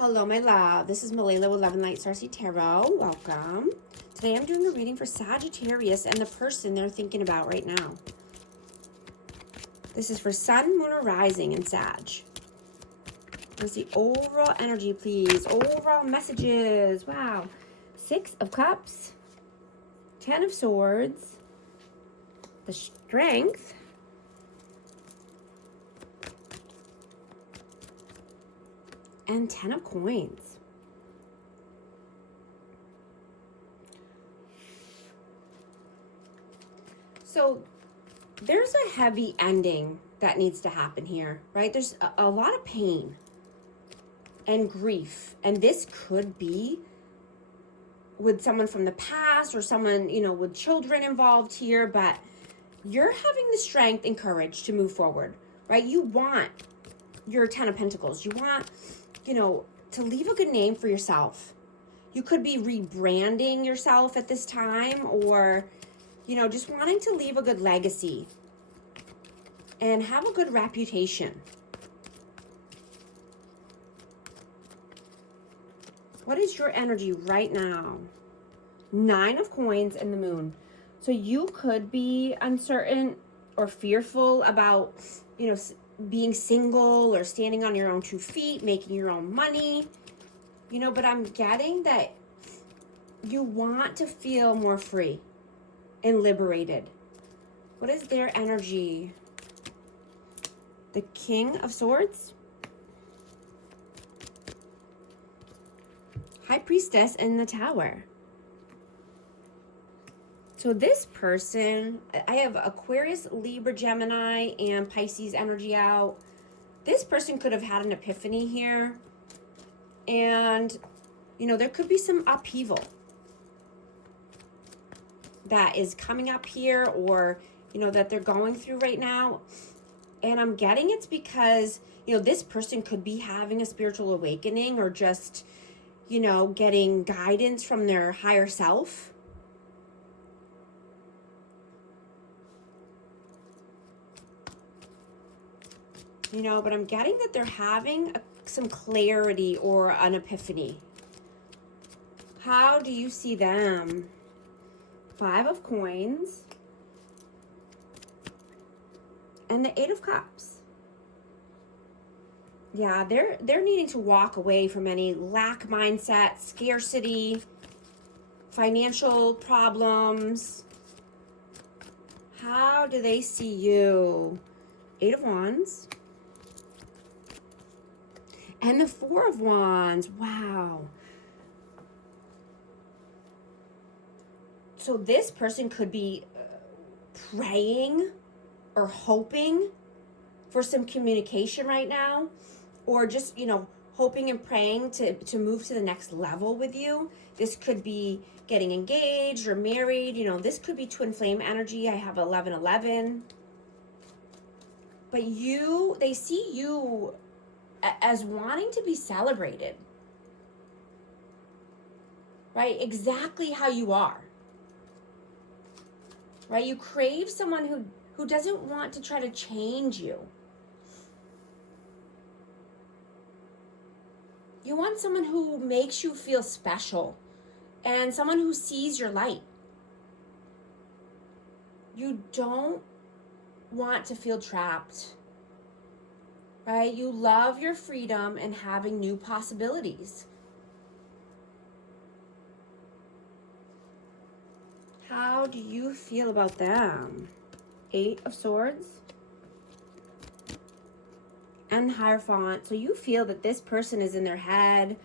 Hello, my love. This is Malala with Love and Light Starseed Tarot. Welcome. Today I'm doing a reading for Sagittarius and the person they're thinking about right now. This is for Sun, Moon, or Rising in Sag. Let's see. Overall energy, please. Overall messages. Wow. 6 of Cups. 10 of Swords. The Strength. And 10 of Coins. So there's a heavy ending that needs to happen here, right? There's a lot of pain and grief. And this could be with someone from the past or someone, with children involved here. But you're having the strength and courage to move forward, right? You want your 10 of Pentacles. You want to leave a good name for yourself. You could be rebranding yourself at this time, or, just wanting to leave a good legacy and have a good reputation. What is your energy right now? 9 of Coins and the Moon. So you could be uncertain or fearful about, being single or standing on your own 2 feet, making your own money, but I'm getting that you want to feel more free and liberated. What is their energy? The King of Swords, High Priestess, and the Tower. So this person, I have Aquarius, Libra, Gemini, and Pisces energy out. This person could have had an epiphany here. And, there could be some upheaval that is coming up here, or, that they're going through right now. And I'm getting it's because, this person could be having a spiritual awakening, or just, getting guidance from their higher self. But I'm getting that they're having some clarity or an epiphany. How do you see them? 5 of Coins and the 8 of Cups. Yeah, they're needing to walk away from any lack mindset, scarcity, financial problems. How do they see you? 8 of Wands. And the 4 of Wands. Wow. So this person could be praying or hoping for some communication right now, or just, hoping and praying to move to the next level with you. This could be getting engaged or married. This could be twin flame energy. I have 1111. But they see you as wanting to be celebrated, right? Exactly how you are, right? You crave someone who doesn't want to try to change you. You want someone who makes you feel special and someone who sees your light. You don't want to feel trapped, right? You love your freedom and having new possibilities. How do you feel about them? 8 of Swords and Hierophant. So you feel that this person is in their head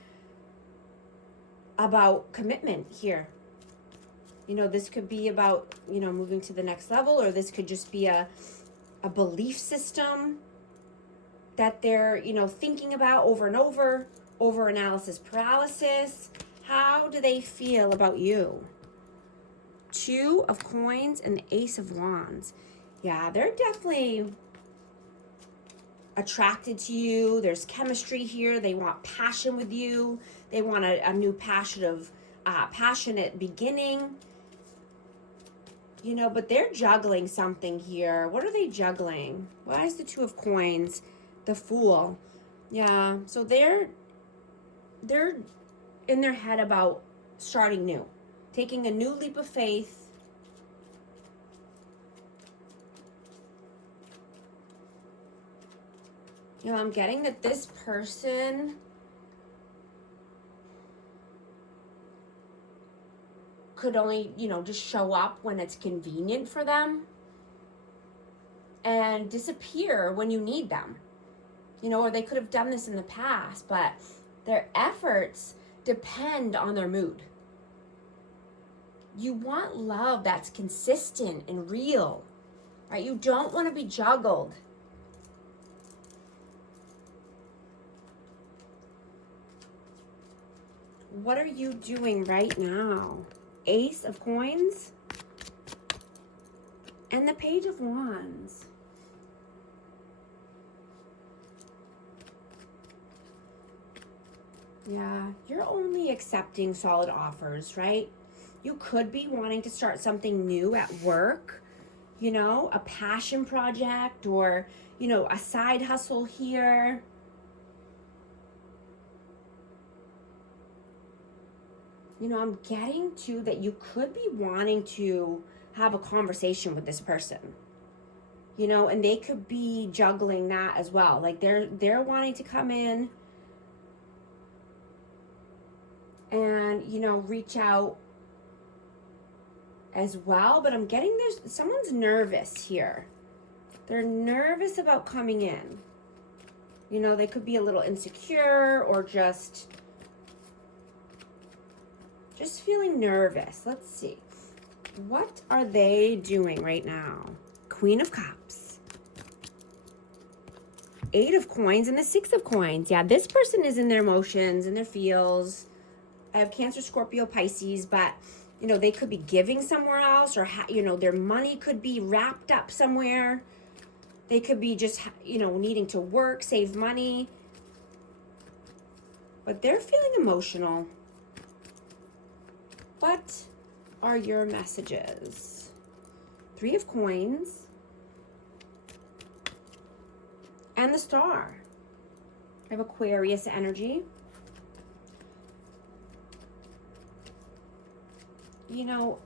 about commitment here. This could be about, moving to the next level, or this could just be a belief system that they're, thinking about over and over analysis paralysis. How do they feel about you? 2 of Coins and the Ace of Wands. Yeah, they're definitely attracted to you. There's chemistry here. They want passion with you. They want a new passionate beginning. But they're juggling something here. What are they juggling? Why is the 2 of Coins? The Fool. Yeah, so they're they're in their head about starting new, taking a new leap of faith. You know, I'm getting that this person could only, you know, just show up when it's convenient for them and disappear when you need them. You know, or they could have done this in the past, but their efforts depend on their mood. You want love that's consistent and real, right? You don't want to be juggled. What are you doing right now? Ace of Coins and the Page of Wands. Yeah, you're only accepting solid offers, right? You could be wanting to start something new at work, you know, a passion project or, you know, a side hustle here. You know, I'm getting to that you could be wanting to have a conversation with this person. You know, and they could be juggling that as well. Like they're wanting to come in and, you know, reach out as well, but I'm getting someone's nervous here. They're nervous about coming in. You know, they could be a little insecure or just feeling nervous. Let's see. What are they doing right now? Queen of Cups, Eight of Coins, and the Six of Coins. Yeah, this person is in their emotions and their feels. I have Cancer, Scorpio, Pisces, but, you know, they could be giving somewhere else or, you know, their money could be wrapped up somewhere. They could be just, you know, needing to work, save money. But they're feeling emotional. What are your messages? Three of Coins and the Star. I have Aquarius energy. You know,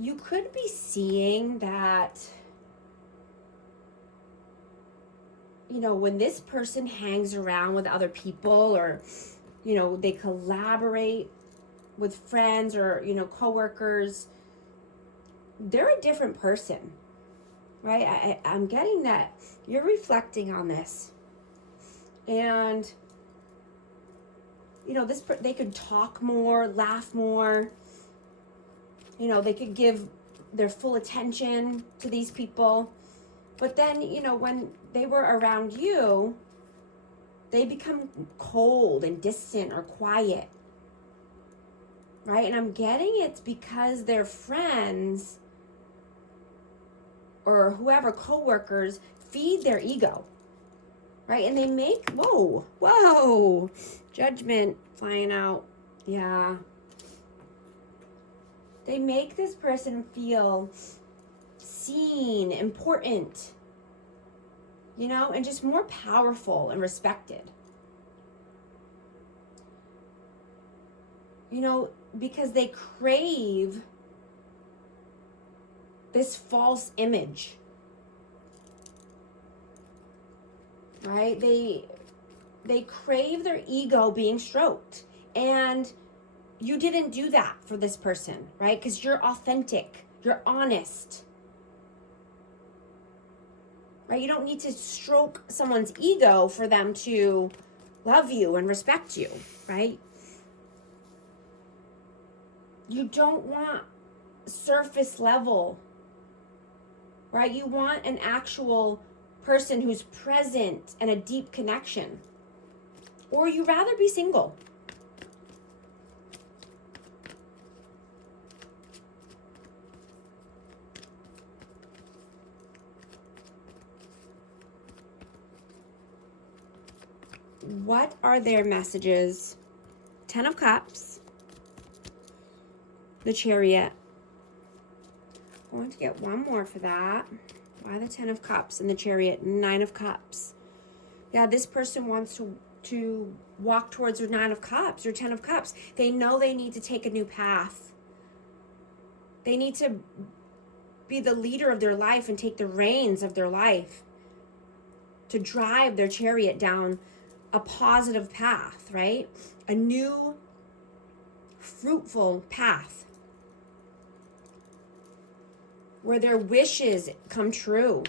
you could be seeing that, you know, when this person hangs around with other people or, you know, they collaborate with friends or, you know, coworkers, they're a different person, right? I'm getting that you're reflecting on this. And, you know, they could talk more, laugh more. You know, they could give their full attention to these people. But then, you know, when they were around you, they become cold and distant or quiet, right? And I'm getting it's because their friends or whoever, coworkers, feed their ego, right? And they make, whoa, Judgment flying out. Yeah. They make this person feel seen, important, you know, and just more powerful and respected. You know, because they crave this false image, right? They crave their ego being stroked. And you didn't do that for this person, right? Because you're authentic, you're honest, right? You don't need to stroke someone's ego for them to love you and respect you, right? You don't want surface level, right? You want an actual person who's present and a deep connection. Or you rather be single. What are their messages? 10 of Cups, the Chariot. I want to get one more for that. Why the 10 of Cups and the Chariot? 9 of Cups, Yeah, this person wants to walk towards their 9 of Cups or 10 of Cups. They know they need to take a new path. They need to be the leader of their life and take the reins of their life to drive their chariot down a positive path, right? A new, fruitful path where their wishes come true,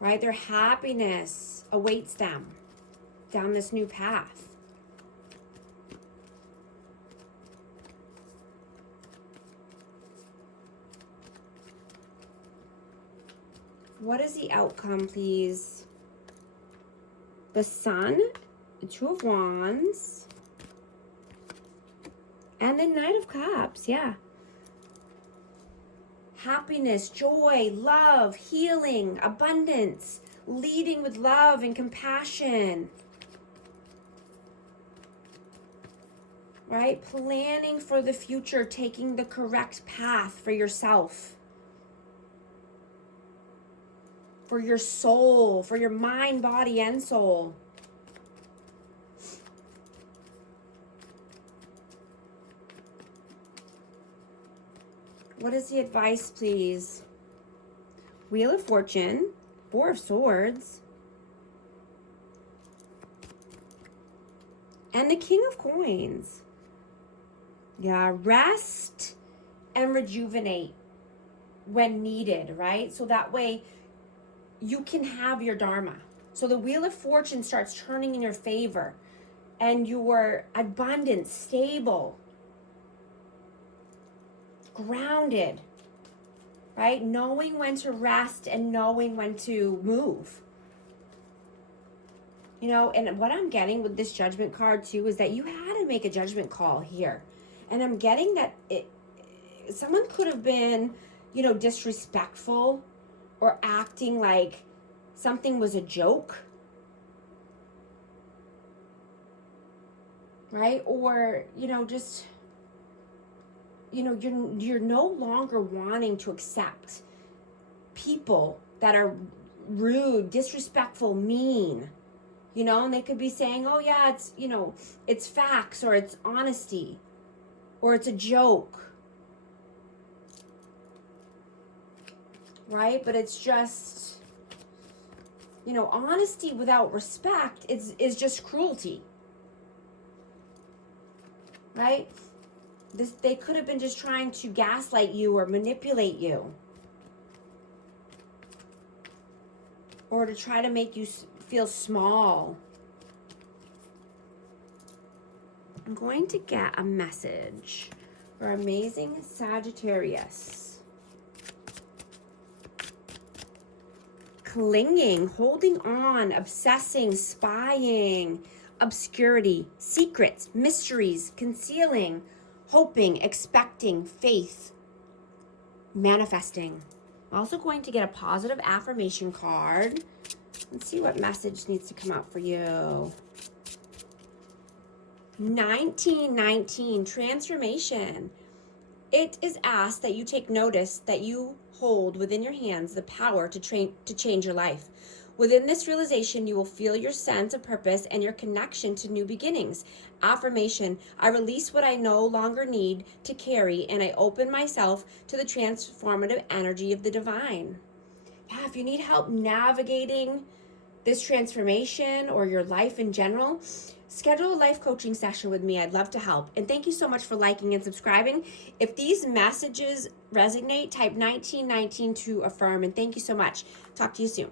right? Their happiness awaits them down this new path. What is the outcome, please? The Sun, the 2 of Wands, and the Knight of Cups, yeah. Happiness, joy, love, healing, abundance, leading with love and compassion. Right? Planning for the future, taking the correct path for yourself. For your soul, for your mind, body, and soul. What is the advice, please? Wheel of Fortune, 4 of Swords, and the King of Coins. Yeah, rest and rejuvenate when needed, right? So that way you can have your Dharma. So the Wheel of Fortune starts turning in your favor and you're abundant, stable, grounded, right? Knowing when to rest and knowing when to move. You know, and what I'm getting with this Judgment card too is that you had to make a judgment call here. And I'm getting that someone could have been, you know, disrespectful or acting like something was a joke, right? Or, you know, just, you know, you're no longer wanting to accept people that are rude, disrespectful, mean, you know, and they could be saying, oh yeah, it's, you know, it's facts, or it's honesty, or it's a joke, right? But it's just, you know, honesty without respect is just cruelty, right? They could have been just trying to gaslight you or manipulate you, or to try to make you feel small. I'm going to get a message for amazing Sagittarius. Clinging, holding on, obsessing, spying, obscurity, secrets, mysteries, concealing, hoping, expecting, faith, manifesting. I'm also going to get a positive affirmation card. Let's see what message needs to come out for you. 1919, transformation. It is asked that you take notice that you hold within your hands the power to change your life. Within this realization, you will feel your sense of purpose and your connection to new beginnings. Affirmation: I release what I no longer need to carry, and I open myself to the transformative energy of the divine. Yeah, if you need help navigating this transformation or your life in general, schedule a life coaching session with me. I'd love to help. And thank you so much for liking and subscribing. If these messages resonate, type 1919 to affirm. And thank you so much. Talk to you soon.